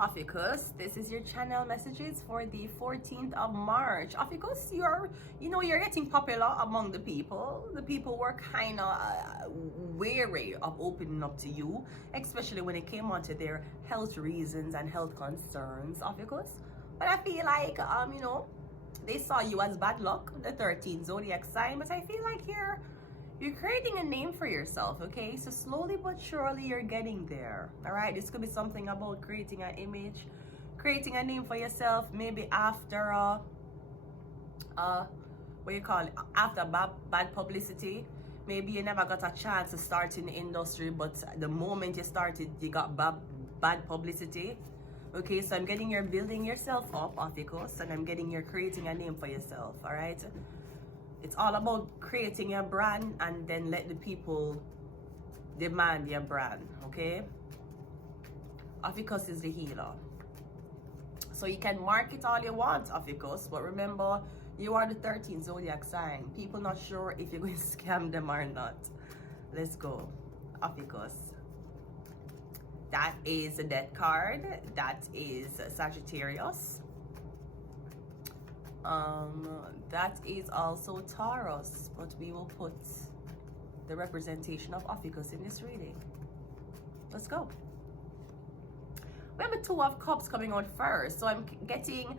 OPHIUCHUS. This is your channel messages for the 14th of March. OPHIUCHUS, you're getting popular among the people. The people were kind of wary of opening up to you, especially when it came onto their health reasons and health concerns, OPHIUCHUS. But I feel like, they saw you as bad luck, the 13th zodiac sign, but I feel like you're creating a name for yourself, okay? So slowly but surely you're getting there. All right, this could be something about creating an image, creating a name for yourself, maybe after what you call it, after bad publicity. Maybe you never got a chance to start in the industry, but the moment you started, you got bad publicity. Okay, so I'm getting you're building yourself up, OPHIUCHUS, and I'm getting you're creating a name for yourself. All right, it's all about creating your brand and then let the people demand your brand. Okay, OPHIUCHUS is the healer, so you can market all you want, OPHIUCHUS, but remember, you are the 13th zodiac sign. People not sure if you're going to scam them or not. Let's go, OPHIUCHUS. That is a death card. That is Sagittarius. That is also Taurus, but we will put the representation of OPHIUCHUS in this reading. Let's go. We have a Two of Cups coming out first, so I'm getting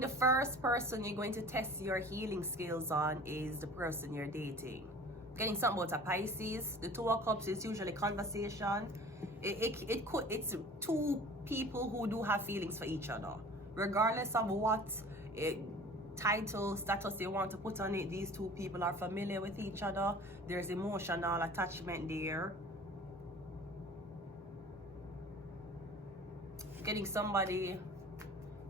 the first person you're going to test your healing skills on is the person you're dating. Getting something about a Pisces. The Two of Cups is usually conversation. It's two people who do have feelings for each other, regardless of what title status they want to put on it. These two people are familiar with each other. There's emotional attachment there. Getting somebody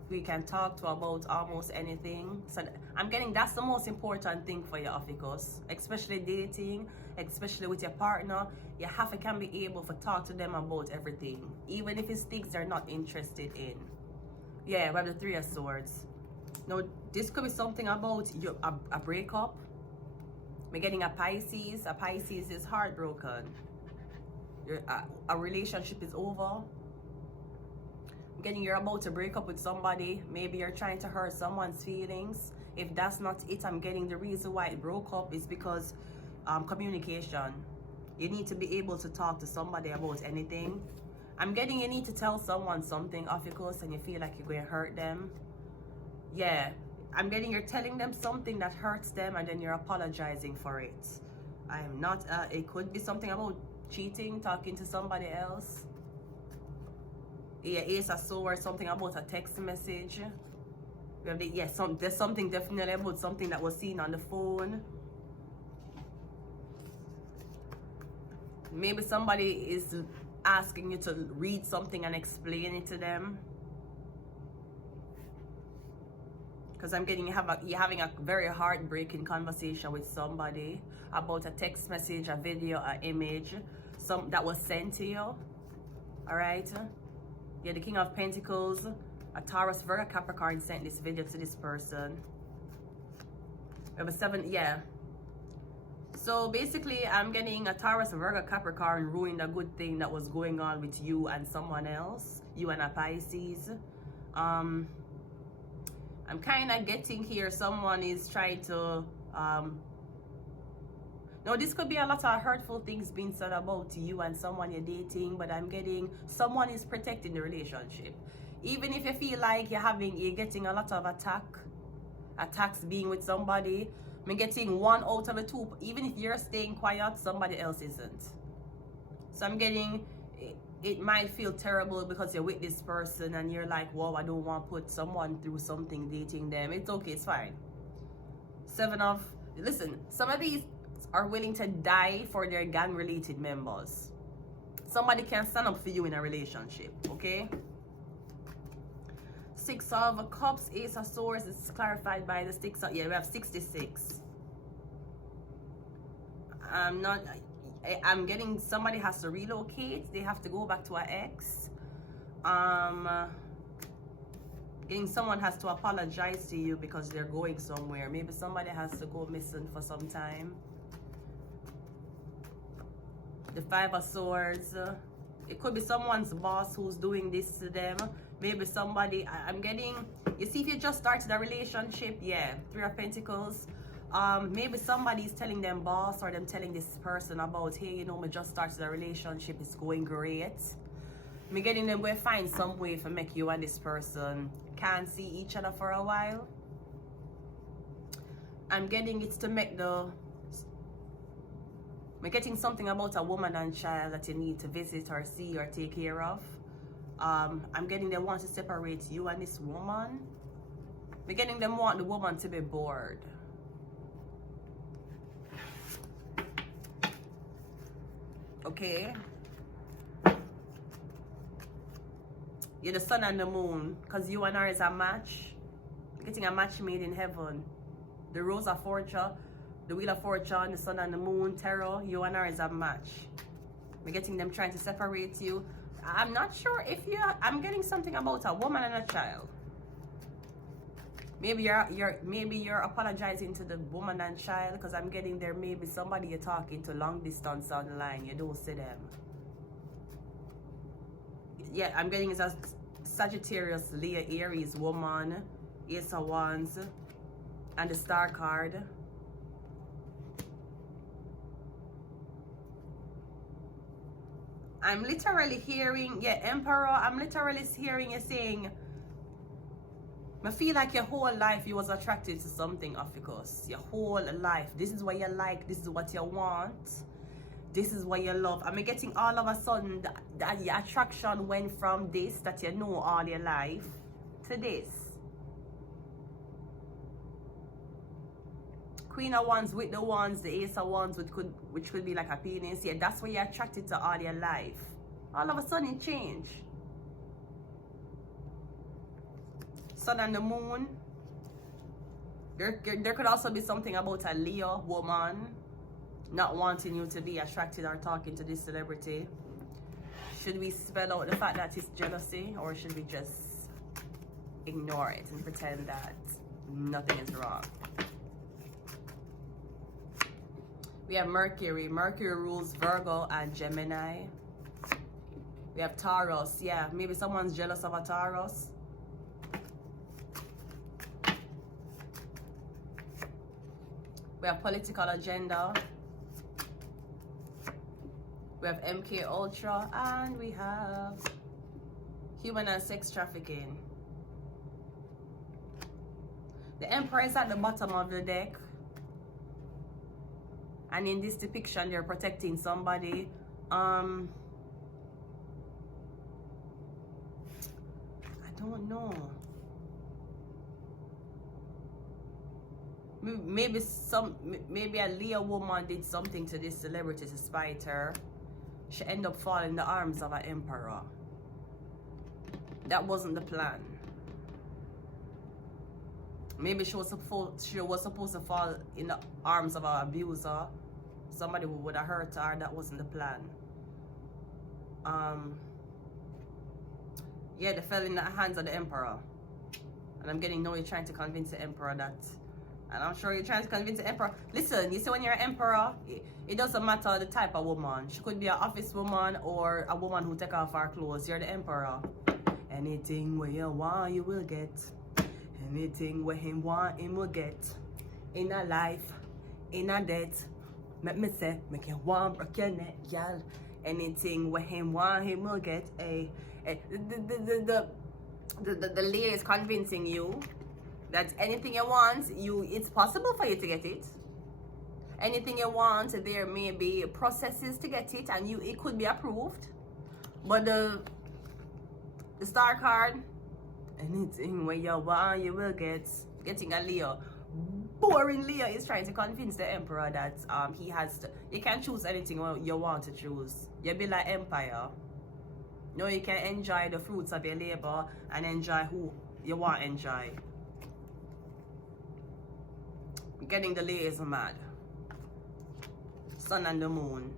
we can talk to about almost anything. So I'm getting that's the most important thing for you, OPHIUCHUS, especially dating, especially with your partner. You can be able to talk to them about everything, even if it's things they're not interested in. Yeah, we have the Three of Swords. Now this could be something about a breakup. We're getting a Pisces. A Pisces is heartbroken. A relationship is over. Getting you're about to break up with somebody. Maybe you're trying to hurt someone's feelings. If that's not it, I'm getting the reason why it broke up is because communication. You need to be able to talk to somebody about anything. I'm getting you need to tell someone something, OPHIUCHUS, and you feel like you're going to hurt them. Yeah, I'm getting you're telling them something that hurts them and then you're apologizing for it. I'm not it could be something about cheating, talking to somebody else. Yeah, Ace of Swords, something about a text message. We have there's something definitely about something that was seen on the phone. Maybe somebody is asking you to read something and explain it to them. Because I'm getting you're having a very heartbreaking conversation with somebody about a text message, a video, an image, that was sent to you. All right. Yeah, the King of Pentacles, a Taurus, Virgo, Capricorn sent this video to this person. We have a 7, yeah. So basically, I'm getting a Taurus, Virgo, Capricorn ruined a good thing that was going on with you and someone else, you and a Pisces. I'm kind of getting here someone is trying to now, this could be a lot of hurtful things being said about you and someone you're dating, but I'm getting someone is protecting the relationship. Even if you feel like you're getting a lot of attacks being with somebody, I'm getting one out of the two. Even if you're staying quiet, somebody else isn't. So I'm getting, it might feel terrible because you're with this person and you're like, whoa, I don't want to put someone through something dating them. It's okay, it's fine. Listen, some of these are willing to die for their gang-related members. Somebody can stand up for you in a relationship, okay? Six of Cups, Ace of Swords is clarified by the six of, yeah, we have 66. I'm getting somebody has to relocate. They have to go back to an ex. Getting someone has to apologize to you because they're going somewhere. Maybe somebody has to go missing for some time. The Five of Swords, It could be someone's boss who's doing this to them. Maybe somebody, I'm getting, you see, if you just started a relationship, yeah, Three of Pentacles. Maybe somebody's telling them boss, or them telling this person about, hey, you know, me just started a relationship, it's going great. Me getting them, will find some way to make you and this person can't see each other for a while. I'm getting it's to make the, we're getting something about a woman and child that you need to visit or see or take care of. I'm getting them want to separate you and this woman. We're getting them want the woman to be bored. Okay. You're the sun and the moon, because you and her is a match. You're getting a match made in heaven. The Rose of Fortune, the Wheel of Fortune, the sun and the moon, tarot, you and her is a match. We're getting them trying to separate you. I'm not sure if I'm getting something about a woman and a child. Maybe you're apologizing to the woman and child, because I'm getting there maybe somebody you're talking to long distance online, you don't see them. Yeah, I'm getting is a Sagittarius, Leo, Aries, woman, Ace of Wands, and the Star card. I'm literally hearing, yeah, Emperor, I'm literally hearing you saying, I feel like your whole life you was attracted to something, OPHIUCHUS. Your whole life. This is what you like, this is what you want. This is what you love. I'm getting all of a sudden that your attraction went from this that you know all your life to this. Queen of Wands with the Wands, the Ace of Wands, which could be like a penis. Yeah, that's what you're attracted to all your life. All of a sudden it changed. Sun and the moon. There could also be something about a Leo woman not wanting you to be attracted or talking to this celebrity. Should we spell out the fact that it's jealousy, or should we just ignore it and pretend that nothing is wrong? We have Mercury. Mercury rules Virgo and Gemini. We have Taurus. Yeah, maybe someone's jealous of a Taurus. We have political agenda. We have MK Ultra, and we have human and sex trafficking. The Emperor is at the bottom of the deck, and in this depiction they're protecting somebody. I don't know. Maybe a Leo woman did something to this celebrity to spite her. She ended up falling in the arms of an emperor. That wasn't the plan. Maybe she was supposed to fall in the arms of an abuser, somebody who would have hurt her. That wasn't the plan. Yeah, they fell in the hands of the emperor, and I'm getting you're trying to convince the emperor that. And I'm sure you're trying to convince the emperor. Listen, you see, when you're an emperor, it doesn't matter the type of woman. She could be an office woman or a woman who take off her clothes. You're the emperor. Anything where you want, you will get. Anything where him want, him will get. In a life, in a death. Make me say, make you want, break your neck, y'all. Anything where him want, him will get. The layer is convincing you that anything you want, it's possible for you to get it. Anything you want, there may be processes to get it, and it could be approved. But the Star card, anything where you want, you will get. Getting a Leo. Boring Leo is trying to convince the emperor that he has to. You can choose anything you want to choose. You be like empire. No, you can enjoy the fruits of your labor and enjoy who you want to enjoy. Getting the layers mad. Sun and the moon.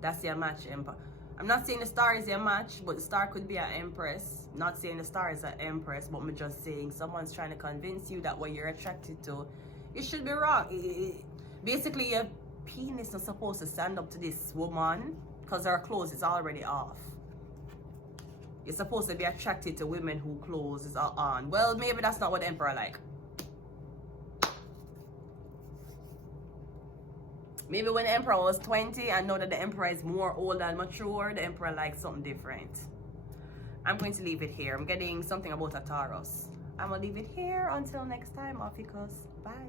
That's your match, emperor. I'm not saying the star is your match, but the star could be an empress. Not saying the star is an empress, but I'm just saying someone's trying to convince you that what you're attracted to, you should be wrong. Basically, your penis is supposed to stand up to this woman because her clothes is already off. You're supposed to be attracted to women who clothes are on. Well, maybe that's not what the Emperor like. Maybe when the Emperor was 20, and now that the Emperor is more old and mature, the Emperor likes something different. I'm going to leave it here. I'm getting something about a Taurus. I'm going to leave it here until next time, OPHIUCHUS. Bye.